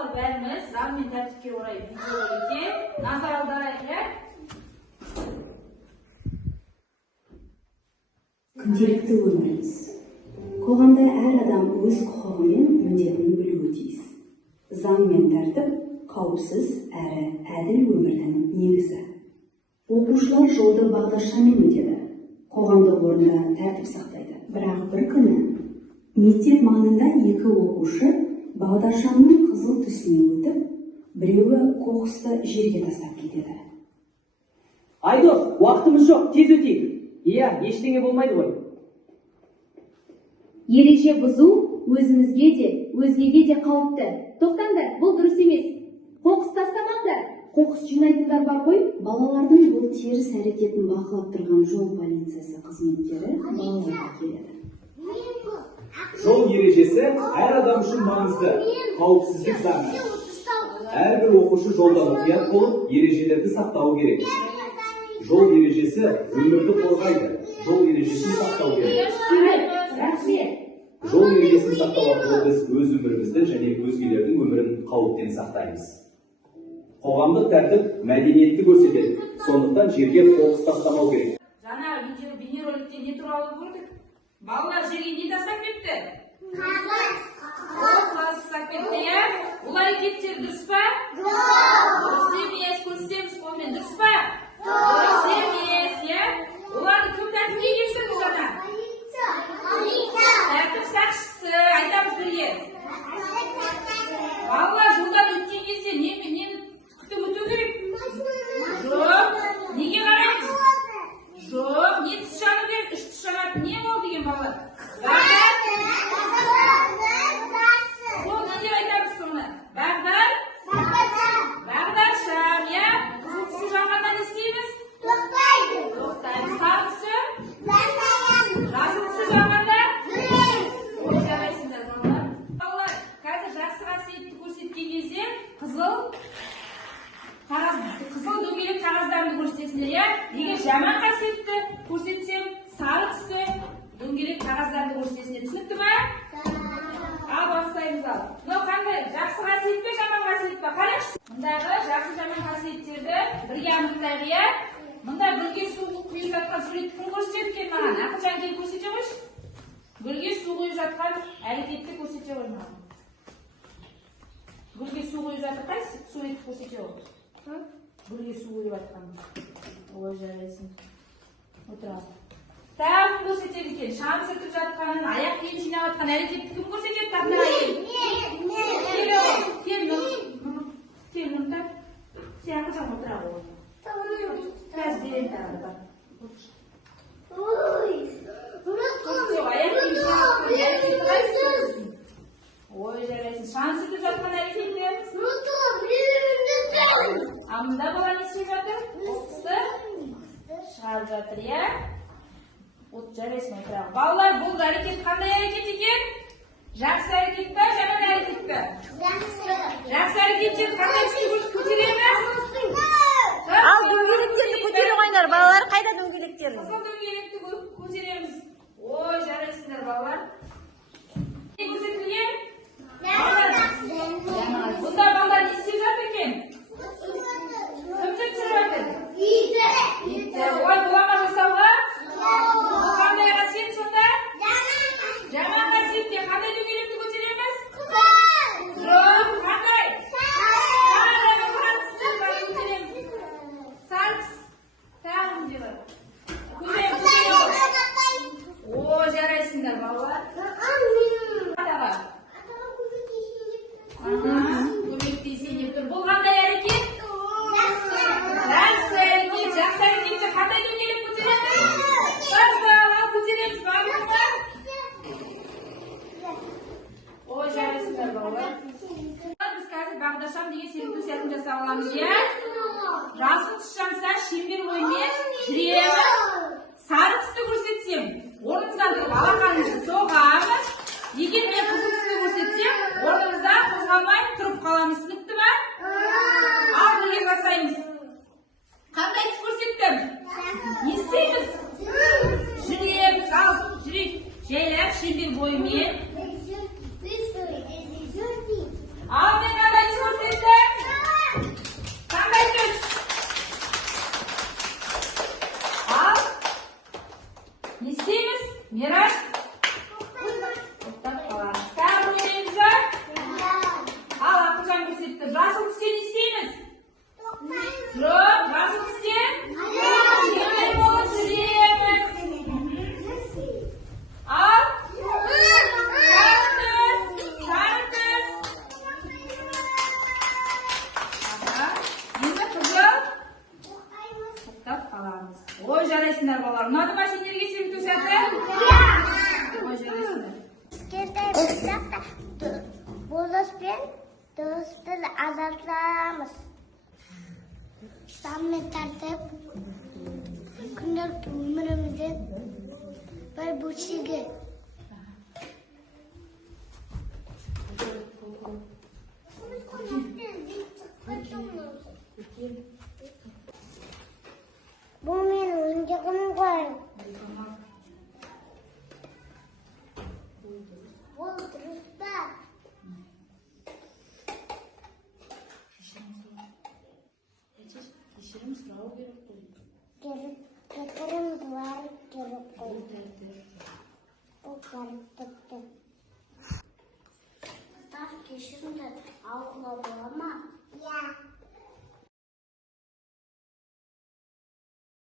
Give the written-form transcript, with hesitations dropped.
балалар бәріміз заң мен тәртіпке орай видеороликке назар аударайық. Күнделікті өміріміз. Қоғамда әр адам өз құқығы мен міндетін білуі тиіс. Заң мен тәртіп қауіпсіз әрі әділ өмірдің негізі. Оқушылар жолды бағдаршаммен өтеді. Қоғамдық орында тәртіп сақтайды. Бірақ бір күні мектеп маңында екі оқушы бағдаршамның қызыл түсіне өтіп, біреуі қоқысты жерге тастап кетеді. Айдос, уақытымыз жоқ, тез өтейік. Иә, ештеңе болмайды ғой. Ереже бұзу өзімізге де, өзгеге де қауіпті. Тоқтаңдар, бұл дұрыс емес. Қоқыс тастамаңдар. Қоқыс жинайтындар бар ғой, балалардың бұл теріс әрекетін бақылап тұрған жол полициясы қызметтері балаларға келеді. Жол ережесі әр адам үшін маңызды, қауіпсіздік заңы. Әрбір оқушы жолдан мұқият болып, ережелерді сақтауы керек. Жол ережесі өмірді қорғайды. Жол ережесін сақтау керек. Жол ережесін сақтау арқылы біз өз өмірімізді және өзгелердің өмірін қауіптен сақтаймыз. Қоғамдық тәртіп мәдениетті көрсетеді. Сондықтан жерге қоқыс тастамау керек. Жаңа бейнероликте не туралы көрдік? Балалар жерге не тастап кетті? Қағаз тастап кетті, иә? Бұл әрекеттер дұрыс па? Дұрыс емес, көрсетеміз қолмен, дұрыс па? Дұрыс емес, иә? Оларды кім тәртіпке келтірді жаңа? Тәртіп сақшысы, айтамыз бірге. Балалар жолдан өткен кезде нені күтіп өту керек? Жоқ, неге қараймыз? Жоқ, не түс жану керек? Үш түс жанады, не ол деген балалар? Сол не деп айтамыз соны? Бағдар? Бағдаршам, иә? Қызыл түсі жанғанда не істейміз? Тоқтаймыз. Сары түсі? Жасыл түсі жанғанда? Жарайсыңдар балалар. Балалар, қазір жақсы қасиетті көрсеткен кезде қызыл дөңгелек қағаздарды көрсетесіңдер, иә? Егер жаман қасиетті көрсетсем, сары түсті дөңгелек қағаздарды көрсетесіңдер. Түсінікті ме? Ал бастаймыз ал. Мынау қандай? Жақсы қасиет пе, жаман қасиет пе? Қарайықшы. Мұндағы жақсы жаман қасиеттерді бірге анықтайық, иә? Мұнда гүлге су құйып жатқан суретті кім көрсеткен маған? Ақылжан келіп көрсете қойшы. Гүлге су құйып жатқан әрекетті көрсете қой маған. Гүлге су құйып жатыр, қайсы суретті көрсете қой. Гүлге су құйып жатқан. Ой, жарайсың. Отырасың. Тағы көрсетеді екен. Шам сыртып жатқанын, аяқ киім жинап жатқан әрекетті кім көрсетеді? Тақтаға кел. Кел, мұнтап. Сен ақылжан отыра ғой. Қазір берен тағы бар. Ой, жарайсың. Шам сыртып жатқан әрекетті. Амында бала не істеп жатыр? Қоқысты шығарып жатыр, иә? От жарайсың отырағы. Балалар, бұл әрекет қандай әрекет екен? Жақсы әрекет па, жаман әрекет па? Жақсы әрекеттер қандай түсті көтереміз? Ал дөңгелектерді көтере қойыңдар, балалар, қайда дөңгелектерді? Қызыл дөңгелекті көтереміз. Ой, жарайсыңдар балалар. Не көрсетілген? Бұнда балалар не істеп жатыр екен? Кімді түсіріп жатыр? Итті. Ой, бола ма жасауға? Қандай қасиет сонда? Жаман қасиетте қандай дөңгелекті көтереміз? Жоқ, қандай? Сары түс. Тағы кімде бар? О, жарайсыңдар балалар. Көмектесейін тұр. Бұл қандай әрекет? Жақсы әрекет. Жақсы әрекетте қандай дөңгелек көтереміз? Басқаға көтереміз. Барлық ма? Ой, жарайсыңдар балалар. Біз қазір бағдаршам деген серіктің сәтін жасап аламыз, иә? Жасыл түс жанса шеңбер бойымен жүреміз. Сары түсті көрсетсем, орнымыздан тұрып алақанымызды соғамыз. Егер мен қызыл түсті көрсетсем, орнымыздан қозғалмай тұрып қаламыз. Түсінікті ме? Ал бірге жасаймыз. Қандай түс көрсеттім? Не істейміз? Жүреміз. Ал жүрейік. Жайлап шеңбер бойымен. Ал мен қандай түс Dürüst dil azaltlarımız. İslam ve tertip günlük ömrümüzün bir buçuğu. Bu benim oyuncağım var. Bu dürüst de. Gelip getirin duvar gelip koydu. O garip tuttu. Taş keşimde avladı ama